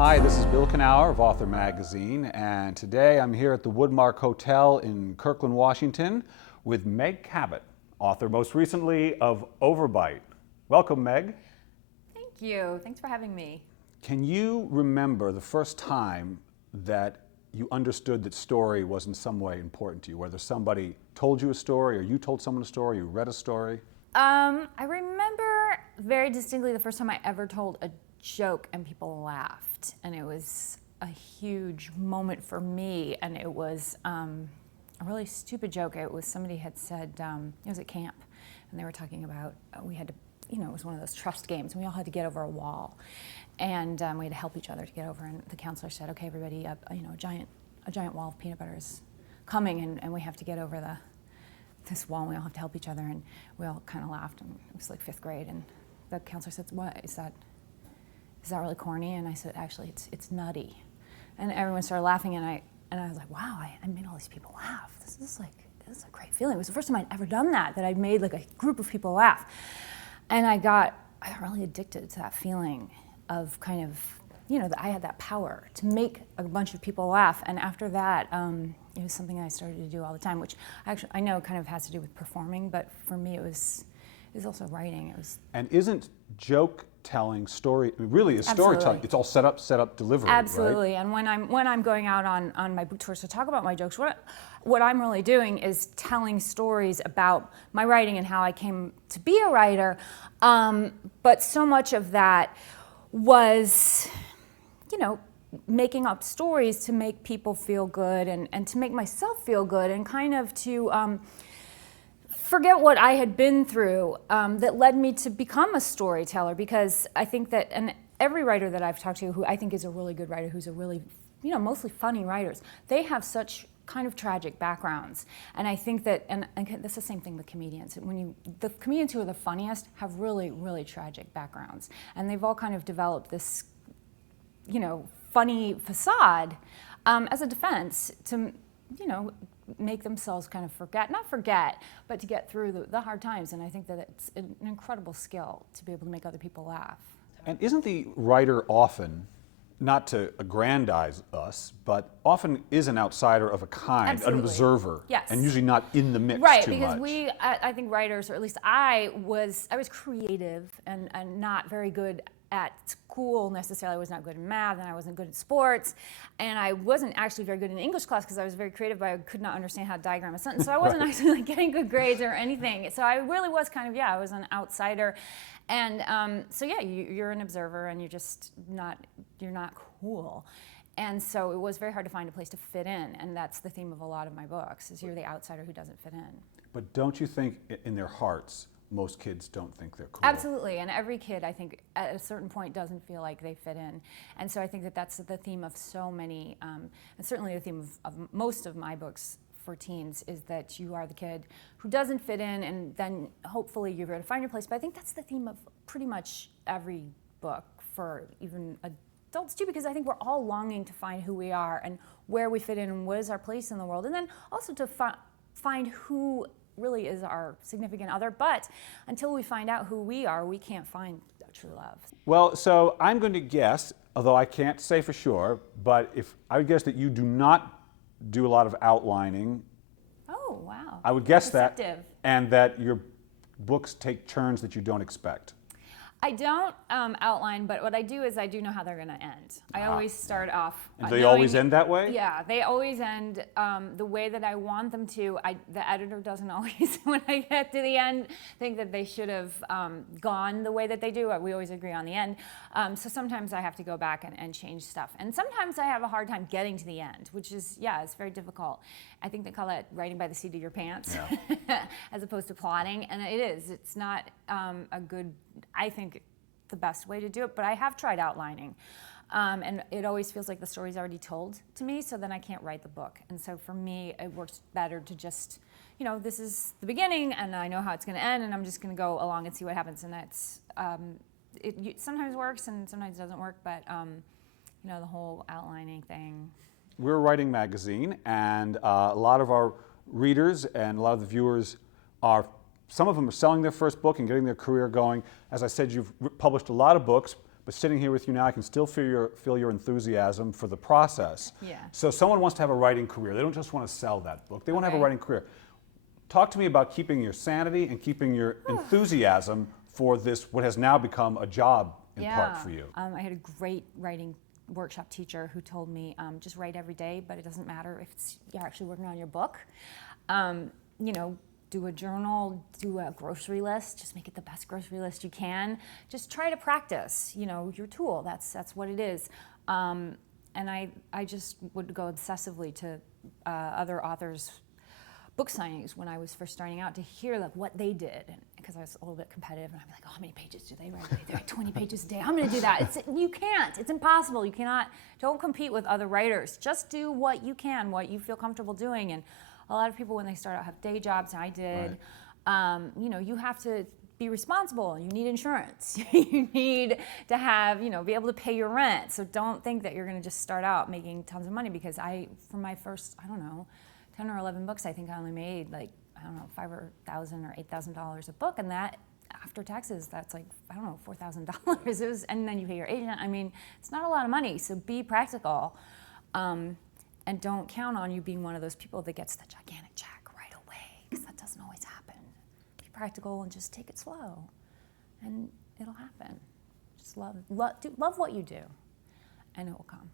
Hi, this is Bill Knauer of Author Magazine, and today I'm here at the Woodmark Hotel in Kirkland, Washington with Meg Cabot, author most recently of Overbite. Welcome, Meg. Thank you. Thanks for having me. Can you remember the first time that you understood that story was in some way important to you, whether somebody told you a story or you told someone a story, you read a story? I remember very distinctly the first time I ever told a joke and people laughed, and it was a huge moment for me, and it was a really stupid joke. It was somebody had said, it was at camp, and they were talking about, we had to, it was one of those trust games, and we all had to get over a wall, and we had to help each other to get over, and the counselor said, okay, everybody, a giant wall of peanut butter is coming, and we have to get over this wall, and we all have to help each other, and we all kind of laughed, and it was like 5th grade, and the counselor said, what, is that really corny? And I said, actually, it's nutty. And everyone started laughing, and I was like, wow, I made all these people laugh. This is a great feeling. It was the first time I'd ever done that I'd made like a group of people laugh. And I got really addicted to that feeling of kind of, that I had that power to make a bunch of people laugh. And after that, it was something I started to do all the time, which actually I know kind of has to do with performing, but for me it was also writing. And isn't joke telling story really is storytelling? It's all set up, delivery. Absolutely. Right? And when I'm going out on my book tours to talk about my jokes, what I'm really doing is telling stories about my writing and how I came to be a writer. But so much of that was, making up stories to make people feel good and to make myself feel good and kind of to forget what I had been through that led me to become a storyteller, because I think that, and every writer that I've talked to who I think is a really good writer, who's a really, mostly funny writers, they have such kind of tragic backgrounds. And I think that, and that's the same thing with comedians. The comedians who are the funniest have really, really tragic backgrounds. And they've all kind of developed this, funny facade as a defense to, make themselves kind of not forget, but to get through the hard times. And I think that it's an incredible skill to be able to make other people laugh. And isn't the writer often, not to aggrandize us, but often is an outsider of a kind, Absolutely. An observer, yes. And usually not in the mix right, too much. Right, because I think writers, or at least I was creative and not very good at school necessarily. I was not good in math, and I wasn't good at sports, and I wasn't actually very good in English class because I was very creative, but I could not understand how to diagram a sentence, so I wasn't actually getting good grades or anything. So I really was kind of, I was an outsider. And so you're an observer, and you're not cool. And so it was very hard to find a place to fit in, and that's the theme of a lot of my books, is you're the outsider who doesn't fit in. But don't you think in their hearts, most kids don't think they're cool? Absolutely, and every kid, I think, at a certain point doesn't feel like they fit in. And so I think that that's the theme of so many, and certainly the theme of most of my books for teens, is that you are the kid who doesn't fit in, and then hopefully you're going to find your place. But I think that's the theme of pretty much every book, for even adults too, because I think we're all longing to find who we are and where we fit in and what is our place in the world, and then also to find who really is our significant other. But until we find out who we are, we can't find true love. Well, so I'm going to guess, although I can't say for sure, but if I would guess that you do not do a lot of outlining. Oh, wow. I would guess that, Perceptive. and that your books take turns that you don't expect. I don't outline, but what I do is I do know how they're going to end. I always start off. And they always end that way? Yeah, they always end the way that I want them to. The editor doesn't always, when I get to the end, think that they should have gone the way that they do. We always agree on the end. So sometimes I have to go back and change stuff. And sometimes I have a hard time getting to the end, which is, it's very difficult. I think they call that writing by the seat of your pants, as opposed to plotting. And it is. It's not a good, I think, the best way to do it, but I have tried outlining. And it always feels like the story's already told to me, so then I can't write the book. And so for me, it works better to just, this is the beginning, and I know how it's going to end, and I'm just going to go along and see what happens. And that's, it sometimes works and sometimes doesn't work, but, the whole outlining thing. We're a writing magazine, and a lot of our readers and a lot of the viewers are, some of them are selling their first book and getting their career going. As I said, you've published a lot of books, but sitting here with you now, I can still feel your enthusiasm for the process. Yeah. So someone wants to have a writing career. They don't just want to sell that book. They want to have a Okay. writing career. Talk to me about keeping your sanity and keeping your enthusiasm for this, what has now become a job in part for you. I had a great writing workshop teacher who told me, just write every day, but it doesn't matter if you're actually working on your book. You know, do a journal, do a grocery list, just make it the best grocery list you can. Just try to practice, you know, your tool, that's what it is. And I just would go obsessively to other authors' book signings when I was first starting out to hear like what they did, because I was a little bit competitive, and I'd be like, oh, how many pages do they write a day? They write 20 pages a day. I'm going to do that. You can't. It's impossible. You cannot. Don't compete with other writers. Just do what you can, what you feel comfortable doing. And a lot of people, when they start out, have day jobs, and I did. Right. You know, you have to be responsible. You need insurance. You need to have, you know, be able to pay your rent. So don't think that you're going to just start out making tons of money, because for my first, I don't know, 10 or 11 books, I think I only made like, I don't know, $5,000 or $8,000 a book, and that after taxes, that's like, I don't know, $4,000. It was, and then you pay your agent. I mean, it's not a lot of money. So be practical, and don't count on you being one of those people that gets the gigantic check right away, because that doesn't always happen. Be practical and just take it slow, and it'll happen. Just love what you do, and it will come.